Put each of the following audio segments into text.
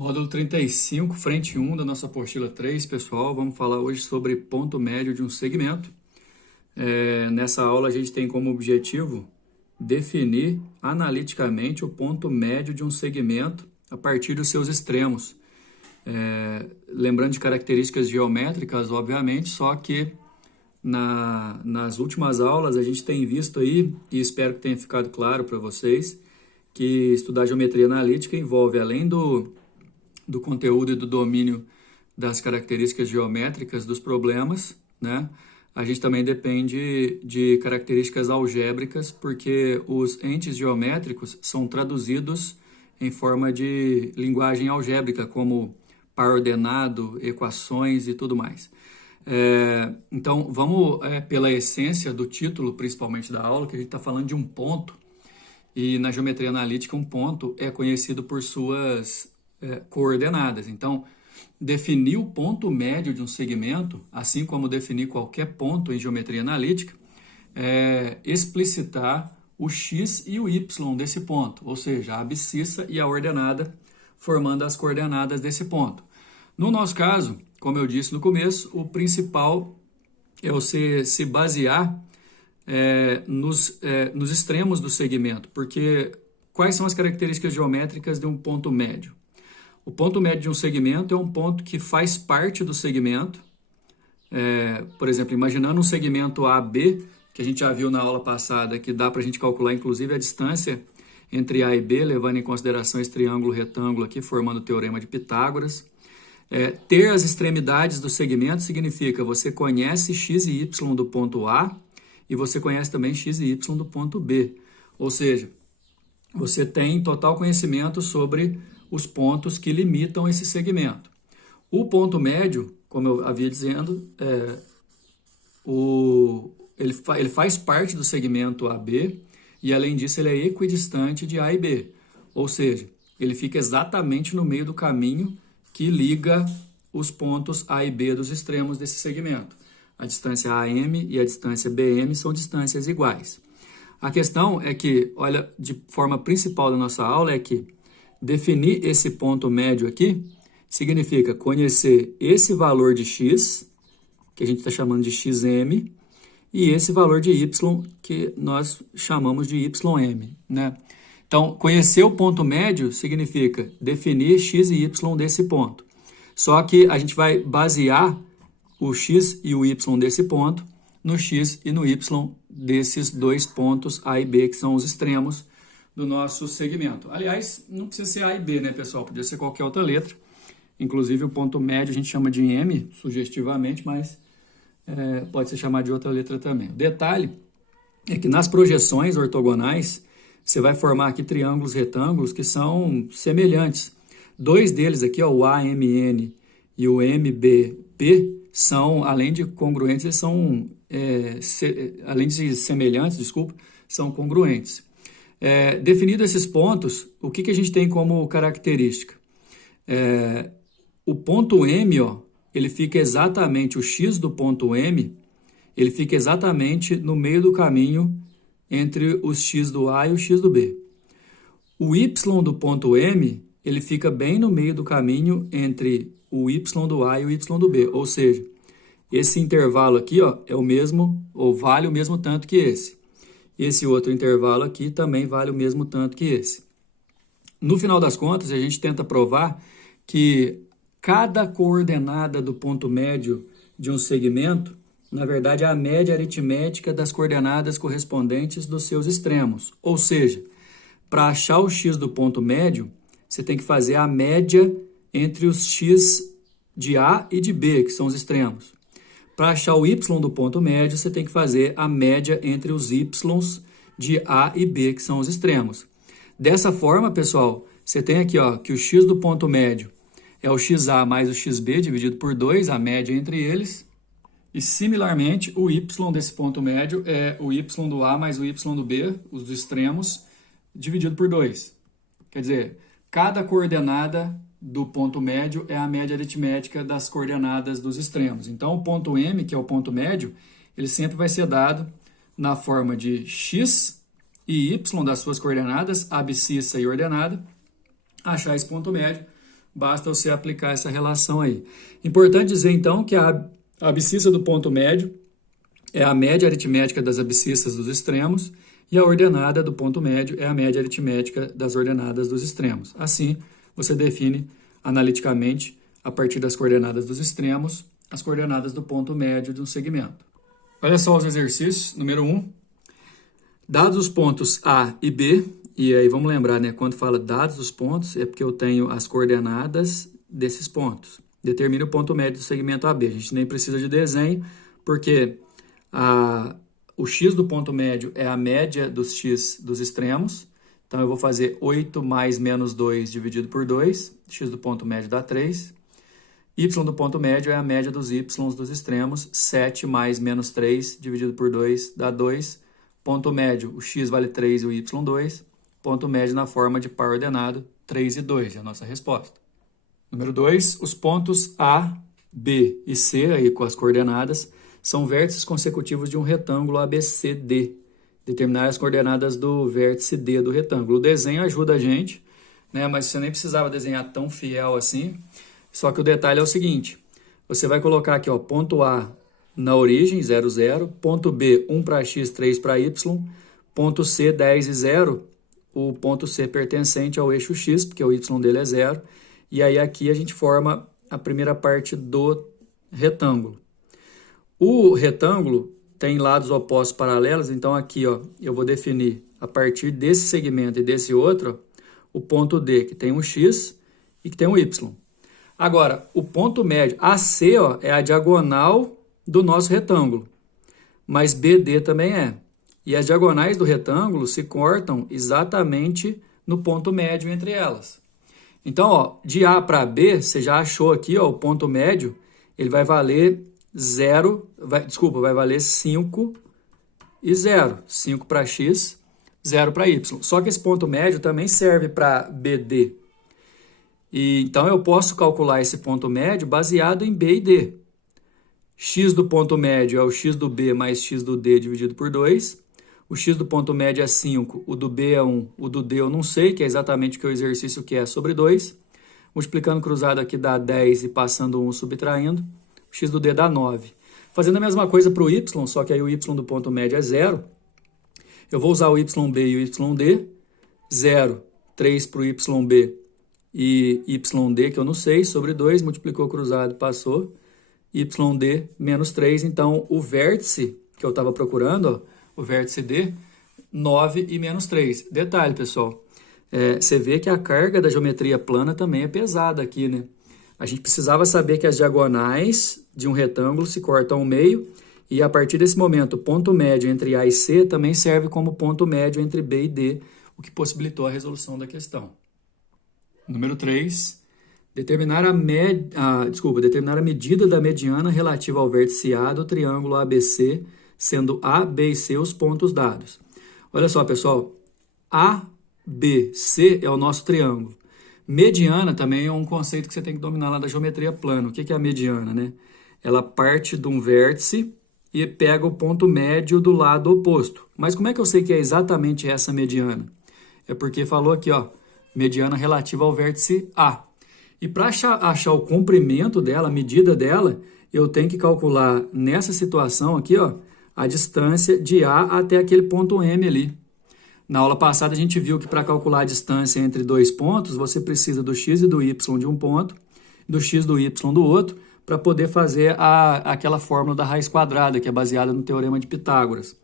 Módulo 35, frente 1 da nossa apostila 3, pessoal. Vamos falar hoje sobre ponto médio de um segmento. Nessa aula a gente tem como objetivo definir analiticamente o ponto médio de um segmento a partir dos seus extremos. Lembrando de características geométricas, obviamente, só que nas últimas aulas a gente tem visto aí, e espero que tenha ficado claro para vocês, que estudar geometria analítica envolve, além do conteúdo e do domínio das características geométricas dos problemas, né? A gente também depende de características algébricas, porque os entes geométricos são traduzidos em forma de linguagem algébrica, como par ordenado, equações e tudo mais. Então, vamos pela essência do título, principalmente da aula, que a gente está falando de um ponto, e na geometria analítica um ponto é conhecido por suas coordenadas. Então, definir o ponto médio de um segmento, assim como definir qualquer ponto em geometria analítica, é explicitar o x e o y desse ponto, ou seja, a abscissa e a ordenada, formando as coordenadas desse ponto. No nosso caso, como eu disse no começo, o principal é você se basear nos extremos do segmento, porque quais são as características geométricas de um ponto médio? O ponto médio de um segmento é um ponto que faz parte do segmento. Por exemplo, imaginando um segmento AB, que a gente já viu na aula passada, que dá para a gente calcular inclusive a distância entre A e B, levando em consideração esse triângulo retângulo aqui, formando o teorema de Pitágoras. Ter as extremidades do segmento significa você conhece x e y do ponto A e você conhece também x e y do ponto B. Ou seja, você tem total conhecimento sobre os pontos que limitam esse segmento. O ponto médio, como eu havia dizendo, ele faz parte do segmento AB e, além disso, ele é equidistante de A e B. Ou seja, ele fica exatamente no meio do caminho que liga os pontos A e B dos extremos desse segmento. A distância AM e a distância BM são distâncias iguais. A questão é que, olha, de forma principal da nossa aula é que definir esse ponto médio aqui significa conhecer esse valor de x, que a gente está chamando de xm, e esse valor de y, que nós chamamos de ym, né? Então, conhecer o ponto médio significa definir x e y desse ponto. Só que a gente vai basear o x e o y desse ponto no x e no y desses dois pontos A e B, que são os extremos do nosso segmento. Aliás, não precisa ser A e B, né, pessoal? Podia ser qualquer outra letra. Inclusive, o ponto médio a gente chama de M, sugestivamente, mas pode ser chamado de outra letra também. O detalhe é que nas projeções ortogonais, você vai formar aqui triângulos retângulos que são semelhantes. Dois deles aqui, ó, o AMN e o MBP, são, além de congruentes, eles são, além de semelhantes, desculpa, são congruentes. Definido esses pontos, o que a gente tem como característica? O ponto M, ó, ele fica exatamente, o x do ponto M, ele fica exatamente no meio do caminho entre os x do A e o x do B. O y do M, ele fica bem no meio do caminho entre o y do A e o y do B. Ou seja, esse intervalo aqui, ó, é o mesmo, ou vale o mesmo tanto que esse. Esse outro intervalo aqui também vale o mesmo tanto que esse. No final das contas, a gente tenta provar que cada coordenada do ponto médio de um segmento, na verdade, é a média aritmética das coordenadas correspondentes dos seus extremos. Ou seja, para achar o x do ponto médio, você tem que fazer a média entre os x de A e de B, que são os extremos. Para achar o y do ponto médio, você tem que fazer a média entre os y de A e B, que são os extremos. Dessa forma, pessoal, você tem aqui, ó, que o x do ponto médio é o xa mais o xb dividido por 2, a média entre eles. E, similarmente, o y desse ponto médio é o y do A mais o y do B, os extremos, dividido por 2. Quer dizer, cada coordenada do ponto médio é a média aritmética das coordenadas dos extremos. Então, o ponto M, que é o ponto médio, ele sempre vai ser dado na forma de x e y das suas coordenadas, abscissa e ordenada. Achar esse ponto médio, basta você aplicar essa relação aí. Importante dizer, então, que a abscissa do ponto médio é a média aritmética das abscissas dos extremos e a ordenada do ponto médio é a média aritmética das ordenadas dos extremos. Assim, você define analiticamente, a partir das coordenadas dos extremos, as coordenadas do ponto médio de um segmento. Olha só os exercícios. Número 1. Dados os pontos A e B, e aí vamos lembrar, né, quando fala dados os pontos, é porque eu tenho as coordenadas desses pontos. Determine o ponto médio do segmento AB. A gente nem precisa de desenho, porque o x do ponto médio é a média dos x dos extremos. Então, eu vou fazer 8 mais menos 2 dividido por 2. X do ponto médio dá 3. Y do ponto médio é a média dos y dos extremos. 7 mais menos 3 dividido por 2 dá 2. Ponto médio, o x vale 3 e o y 2. Ponto médio na forma de par ordenado, 3 e 2, é a nossa resposta. Número 2, os pontos A, B e C, aí com as coordenadas, são vértices consecutivos de um retângulo ABCD. Determinar as coordenadas do vértice D do retângulo. O desenho ajuda a gente, né, mas você nem precisava desenhar tão fiel assim. Só que o detalhe é o seguinte, você vai colocar aqui, ó, ponto A na origem, 0, 0, ponto B, 1 para x, 3 para y, ponto C, 10 e 0, o ponto C pertencente ao eixo x, porque o y dele é 0, e aí aqui a gente forma a primeira parte do retângulo. O retângulo tem lados opostos paralelos, então aqui, ó, eu vou definir a partir desse segmento e desse outro, ó, o ponto D, que tem um x e que tem um y. Agora, o ponto médio AC, ó, é a diagonal do nosso retângulo, mas BD também é. E as diagonais do retângulo se cortam exatamente no ponto médio entre elas. Então, ó, de A para B, você já achou aqui, ó, o ponto médio, ele vai valer 0, vai valer 5 e 0. 5 para x, 0 para y. Só que esse ponto médio também serve para BD. E, então, eu posso calcular esse ponto médio baseado em B e D. X do ponto médio é o x do B mais x do D dividido por 2. O x do ponto médio é 5, o do B é 1, o do D eu não sei, que é exatamente o que o exercício quer, sobre 2. Multiplicando cruzado aqui dá 10 e passando 1 subtraindo. O x do D dá 9. Fazendo a mesma coisa para o y, só que aí o y do ponto médio é 0. Eu vou usar o YB e o YD. 0, 3 para o YB e YD, que eu não sei, sobre 2, multiplicou cruzado, passou. YD menos 3, então o vértice que eu estava procurando, ó, o vértice D, 9 e menos 3. Detalhe, pessoal, você vê que a carga da geometria plana também é pesada aqui, né? A gente precisava saber que as diagonais de um retângulo se cortam ao meio e a partir desse momento o ponto médio entre A e C também serve como ponto médio entre B e D, o que possibilitou a resolução da questão. Número 3. Determinar a medida da mediana relativa ao vértice A do triângulo ABC, sendo A, B e C os pontos dados. Olha só, pessoal, A, B, C é o nosso triângulo. Mediana também é um conceito que você tem que dominar lá da geometria plana. O que é a mediana, né? Ela parte de um vértice e pega o ponto médio do lado oposto. Mas como é que eu sei que é exatamente essa mediana? É porque falou aqui, ó, mediana relativa ao vértice A. E para achar o comprimento dela, a medida dela, eu tenho que calcular nessa situação aqui, ó, a distância de A até aquele ponto M ali. Na aula passada a gente viu que para calcular a distância entre dois pontos, você precisa do x e do y de um ponto, do x do y do outro, para poder fazer aquela fórmula da raiz quadrada, que é baseada no Teorema de Pitágoras.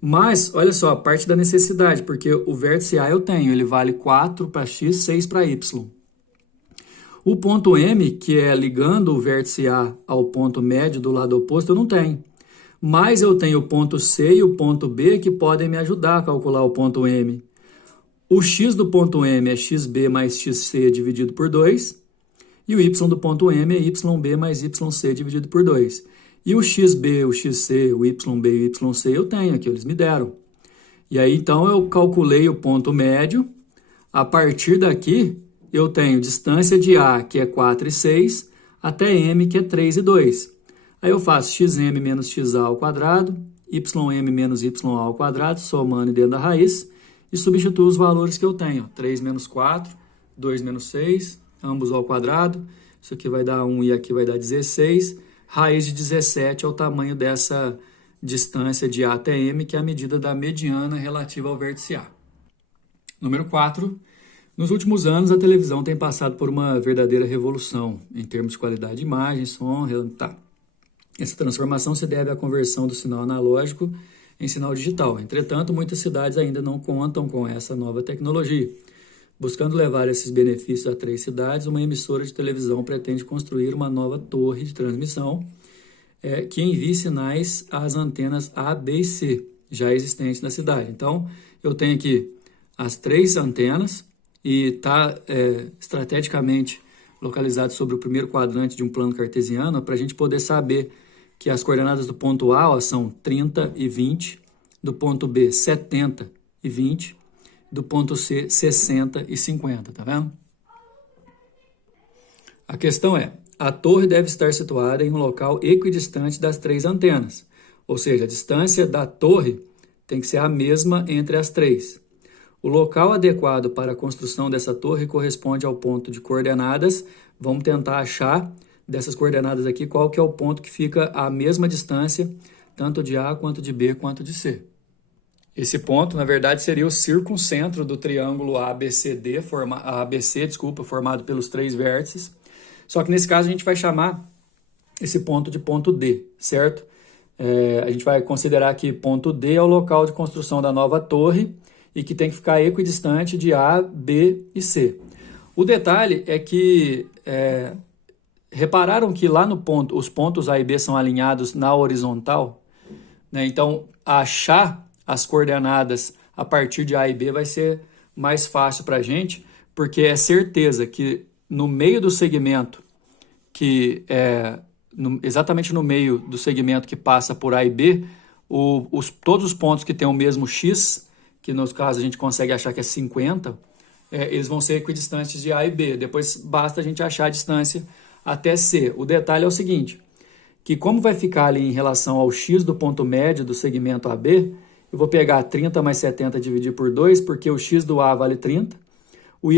Mas, olha só, a parte da necessidade, porque o vértice A eu tenho, ele vale 4 para x, 6 para y. O ponto M, que é ligando o vértice A ao ponto médio do lado oposto, eu não tenho. Mas eu tenho o ponto C e o ponto B que podem me ajudar a calcular o ponto M. O x do ponto M é xb mais xc dividido por 2. E o y do ponto M é yb mais yc dividido por 2. E o xb, o xc, o yb e o yc eu tenho aqui, eles me deram. E aí, então, eu calculei o ponto médio. A partir daqui, eu tenho distância de A, que é 4 e 6, até M, que é 3 e 2. Aí eu faço xm menos xa ao quadrado, ym menos ya ao quadrado, somando dentro da raiz, e substituo os valores que eu tenho. 3 menos 4, 2 menos 6, ambos ao quadrado. Isso aqui vai dar 1 e aqui vai dar 16. Raiz de 17 é o tamanho dessa distância de A até M, que é a medida da mediana relativa ao vértice A. Número 4. Nos últimos anos, a televisão tem passado por uma verdadeira revolução em termos de qualidade de imagem, som, tá. Essa transformação se deve à conversão do sinal analógico em sinal digital. Entretanto, muitas cidades ainda não contam com essa nova tecnologia. Buscando levar esses benefícios a 3 cidades, uma emissora de televisão pretende construir uma nova torre de transmissão que envie sinais às antenas A, B e C, já existentes na cidade. Então, eu tenho aqui as 3 antenas e está estrategicamente localizado sobre o primeiro quadrante de um plano cartesiano para a gente poder saber que as coordenadas do ponto A são 30 e 20, do ponto B 70 e 20, do ponto C 60 e 50, tá vendo? A questão é, a torre deve estar situada em um local equidistante das 3 antenas, ou seja, a distância da torre tem que ser a mesma entre as 3. O local adequado para a construção dessa torre corresponde ao ponto de coordenadas. Vamos tentar achar dessas coordenadas aqui qual que é o ponto que fica a mesma distância, tanto de A, quanto de B, quanto de C. Esse ponto, na verdade, seria o circuncentro do triângulo ABCD, formado pelos 3 vértices. Só que nesse caso a gente vai chamar esse ponto de ponto D, certo? A gente vai considerar que ponto D é o local de construção da nova torre e que tem que ficar equidistante de A, B e C. O detalhe é que repararam que lá no ponto, os pontos A e B são alinhados na horizontal, né? Então, achar as coordenadas a partir de A e B vai ser mais fácil para a gente, porque é certeza que no meio do segmento, exatamente no meio do segmento que passa por A e B, todos os pontos que têm o mesmo X, que no caso a gente consegue achar que é 50, eles vão ser equidistantes de A e B. Depois basta a gente achar a distância até C. O detalhe é o seguinte, que como vai ficar ali em relação ao X do ponto médio do segmento AB, eu vou pegar 30 mais 70 e dividir por 2, porque o X do A vale 30, o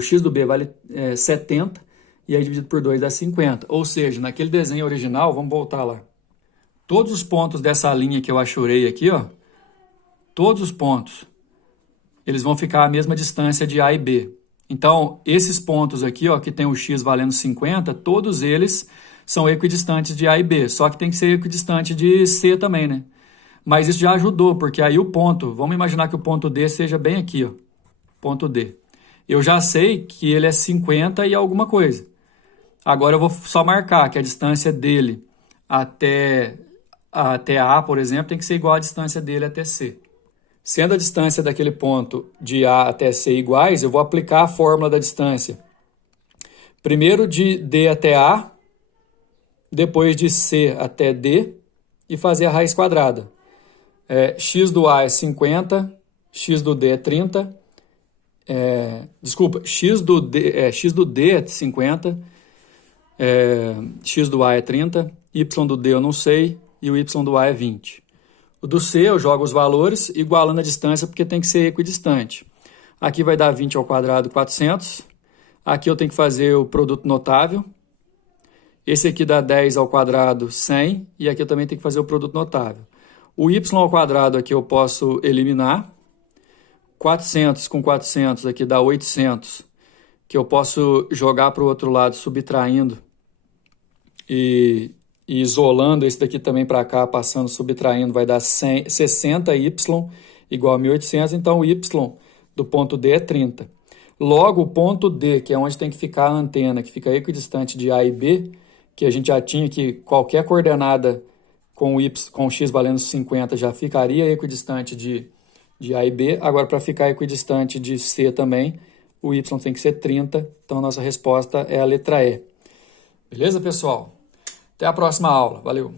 X do B vale 70, e aí dividido por 2 dá 50. Ou seja, naquele desenho original, vamos voltar lá. Todos os pontos dessa linha que eu achurei aqui, ó, todos os pontos, eles vão ficar a mesma distância de A e B. Então, esses pontos aqui, ó, que tem o X valendo 50, todos eles são equidistantes de A e B, só que tem que ser equidistante de C também, né? Mas isso já ajudou, porque aí o ponto, vamos imaginar que o ponto D seja bem aqui, ó, ponto D. Eu já sei que ele é 50 e alguma coisa. Agora eu vou só marcar que a distância dele até A, por exemplo, tem que ser igual à distância dele até C. Sendo a distância daquele ponto de A até C iguais, eu vou aplicar a fórmula da distância. Primeiro de D até A, depois de C até D e fazer a raiz quadrada. X do A é 50, X do D é 30, X do D é 50, X do A é 30, Y do D eu não sei e o Y do A é 20. O do C eu jogo os valores igualando a distância porque tem que ser equidistante. Aqui vai dar 20 ao quadrado 400. Aqui eu tenho que fazer o produto notável. Esse aqui dá 10 ao quadrado 100 e aqui eu também tenho que fazer o produto notável. O y ao quadrado aqui eu posso eliminar. 400 com 400 aqui dá 800, que eu posso jogar para o outro lado subtraindo e isolando esse daqui também para cá, passando, subtraindo, vai dar 60y igual a 1800, então o y do ponto D é 30. Logo, o ponto D, que é onde tem que ficar a antena, que fica equidistante de A e B, que a gente já tinha que qualquer coordenada com o x valendo 50 já ficaria equidistante de A e B. Agora, para ficar equidistante de C também, o y tem que ser 30, então a nossa resposta é a letra E. Beleza, pessoal? Até a próxima aula. Valeu!